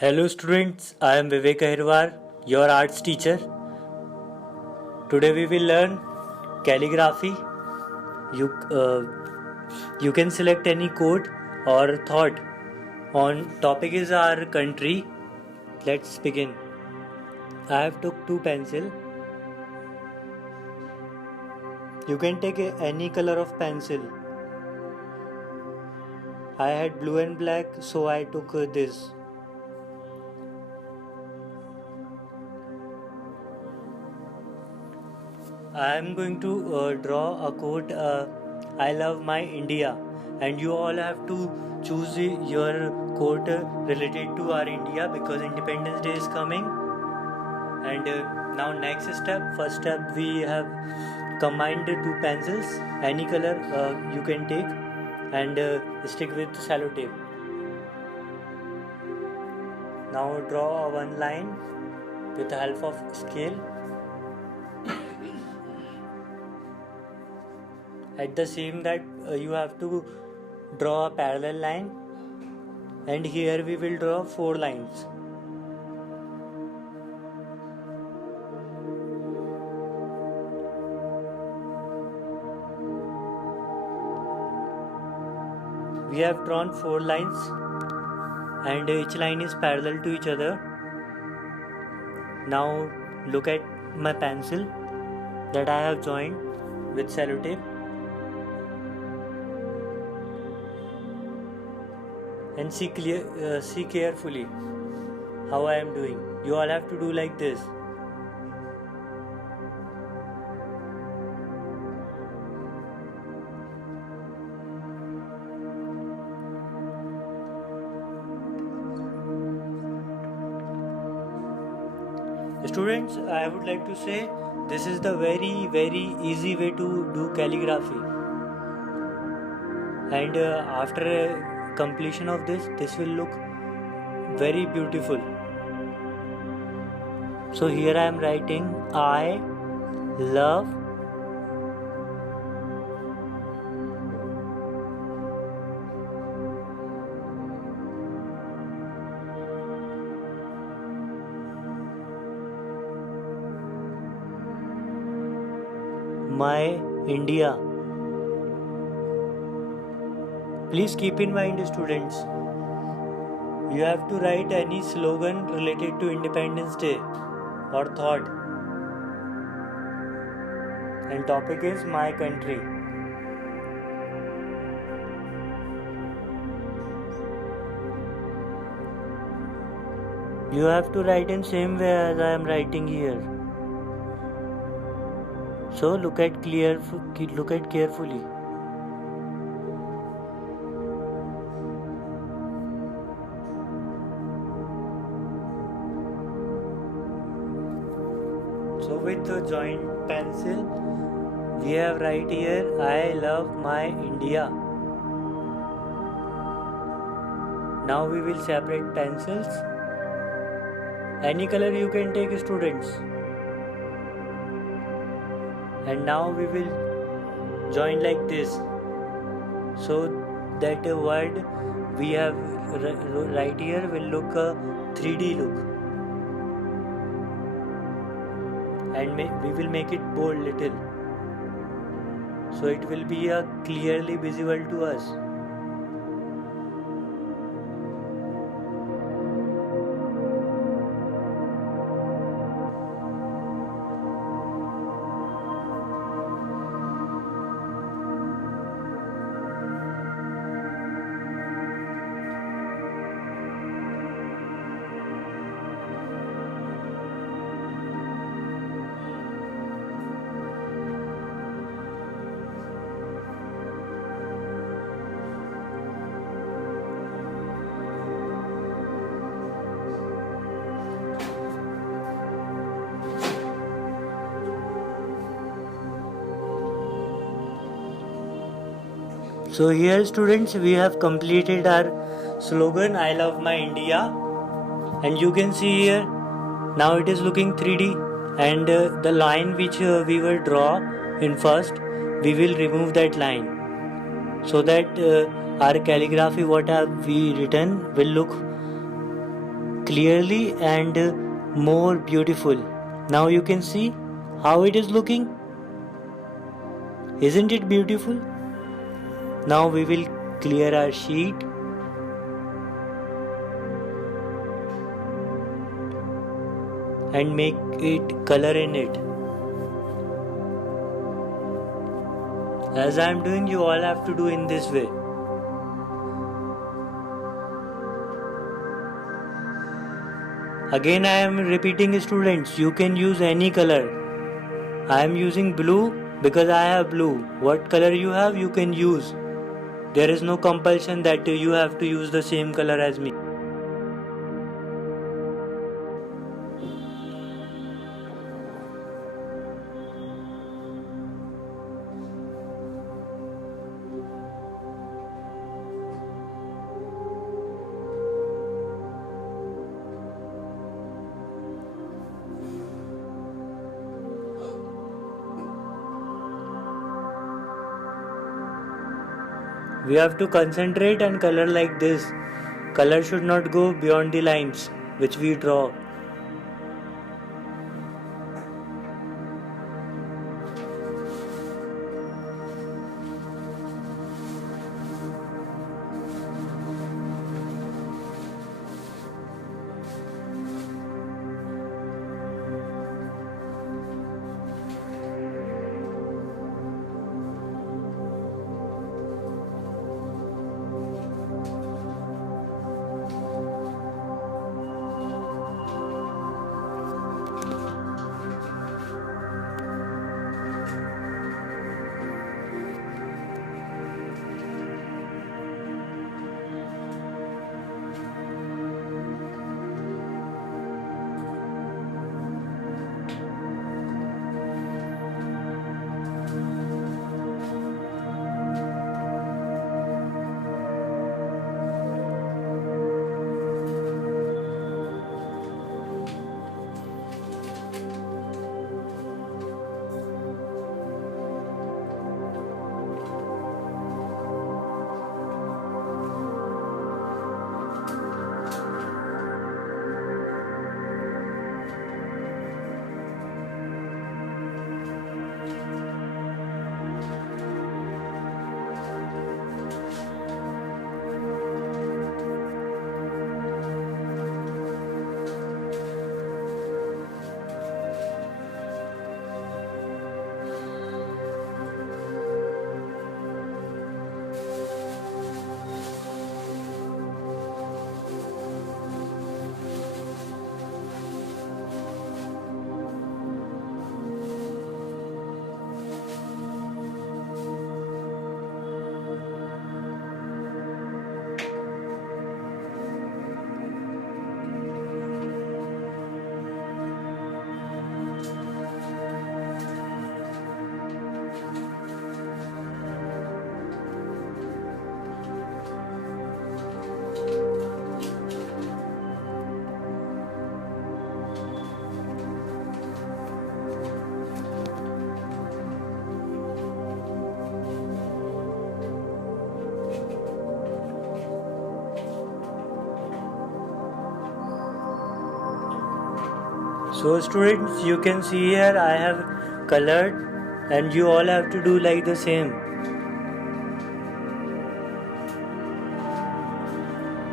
Hello students, I am Vivek Ahirwar, your arts teacher. Today we will learn calligraphy. You, uh, you can select any quote or thought. On topic is our country. Let's begin. I have took two pencil. You can take any color of pencil. I had blue and black, so I took this. I am going to draw a quote. I love my India, and you all have to choose your quote related to our India because Independence Day is coming. And now next step, first step, we have combined two pencils, any color you can take, and stick with sellotape. Now draw one line with the help of scale. At the same that you have to draw a parallel line, and here we will draw 4 lines. We have drawn 4 lines and each line is parallel to each other. Now look at my pencil that I have joined with sellotape. And see carefully how I am doing. You all have to do like this. Students, I would like to say this is the very easy way to do calligraphy. And after completion of this will look very beautiful. So here I am writing I love my India. Please keep in mind, students, you have to write any slogan related to Independence Day or thought. And topic is my country. You have to write in same way as I am writing here. So look at carefully. So with the joint pencil, we have right here I love my India. Now we will separate pencils. Any color you can take, students. And now we will join like this, so that a word we have right here will look a 3D look. And we will make it bold little, so it will be a clearly visible to us. So here, students, we have completed our slogan I love my India, and you can see here now it is looking 3D, and the line which we will draw in first, we will remove that line so that our calligraphy what have we written will look clearly and more beautiful. Now you can see how it is looking. Isn't it beautiful? Now we will clear our sheet and make it color in it. As I am doing, you all have to do in this way. Again I am repeating, students, you can use any color. I am using blue because I have blue. What color you have, you can use. There is no compulsion that you have to use the same color as me. We have to concentrate and color like this. Color should not go beyond the lines which we draw. So students, you can see here I have colored and you all have to do like the same.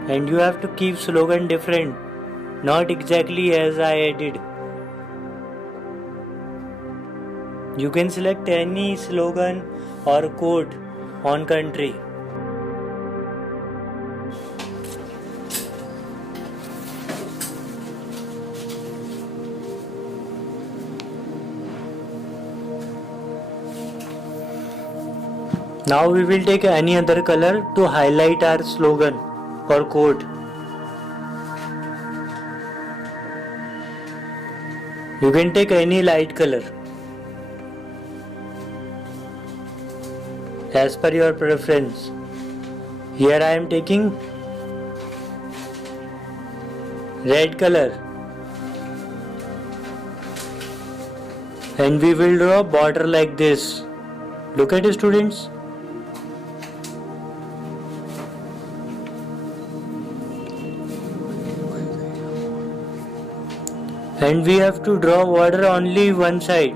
And you have to keep slogan different, not exactly as I did. You can select any slogan or quote on country. Now we will take any other color to highlight our slogan or quote. You can take any light color as per your preference. Here I am taking red color and we will draw a border like this. Look at it, students. And we have to draw border only one side.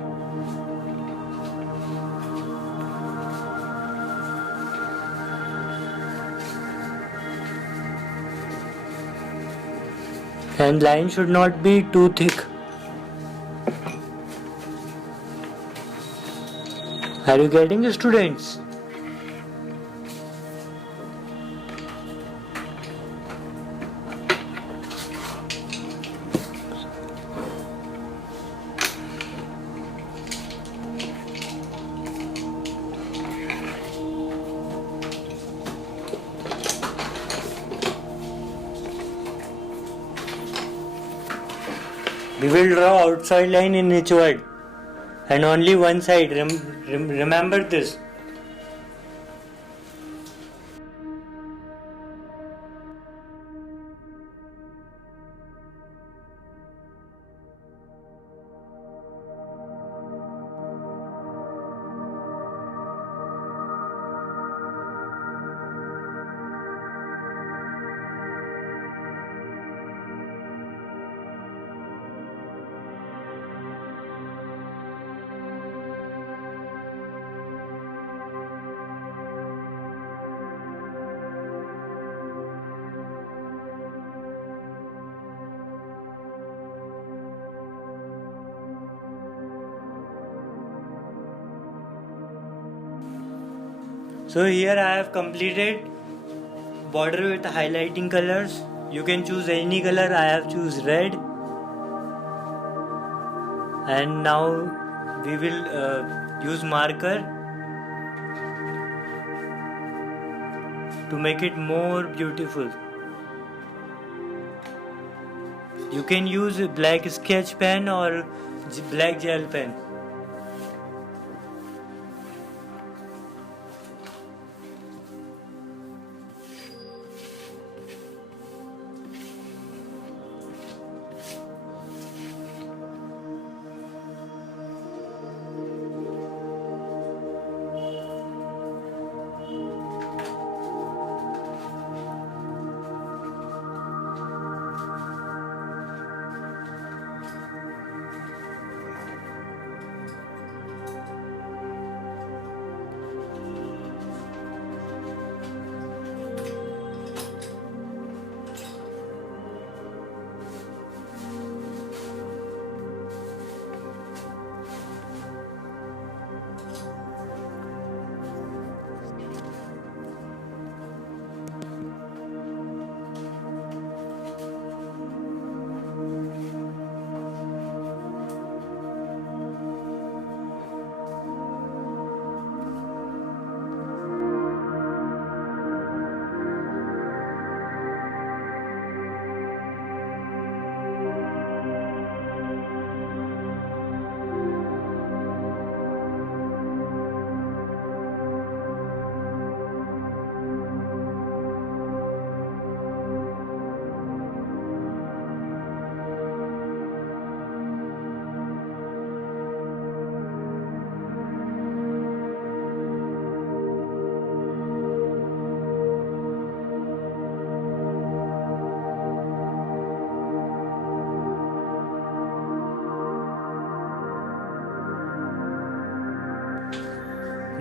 And line should not be too thick. Are you getting it, students? We will draw outside line in each word and only one side. Remember this. So here I have completed border with highlighting colors. You can choose any color. I have choose red. And now we will use marker to make it more beautiful. You can use a black sketch pen or black gel pen.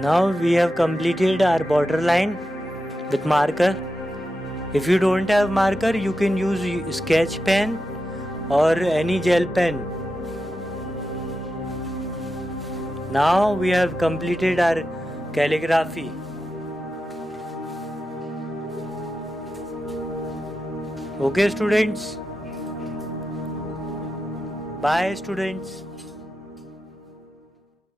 Now we have completed our border line with marker. If you don't have marker, you can use sketch pen or any gel pen. Now we have completed our calligraphy. Okay, students. Bye, students.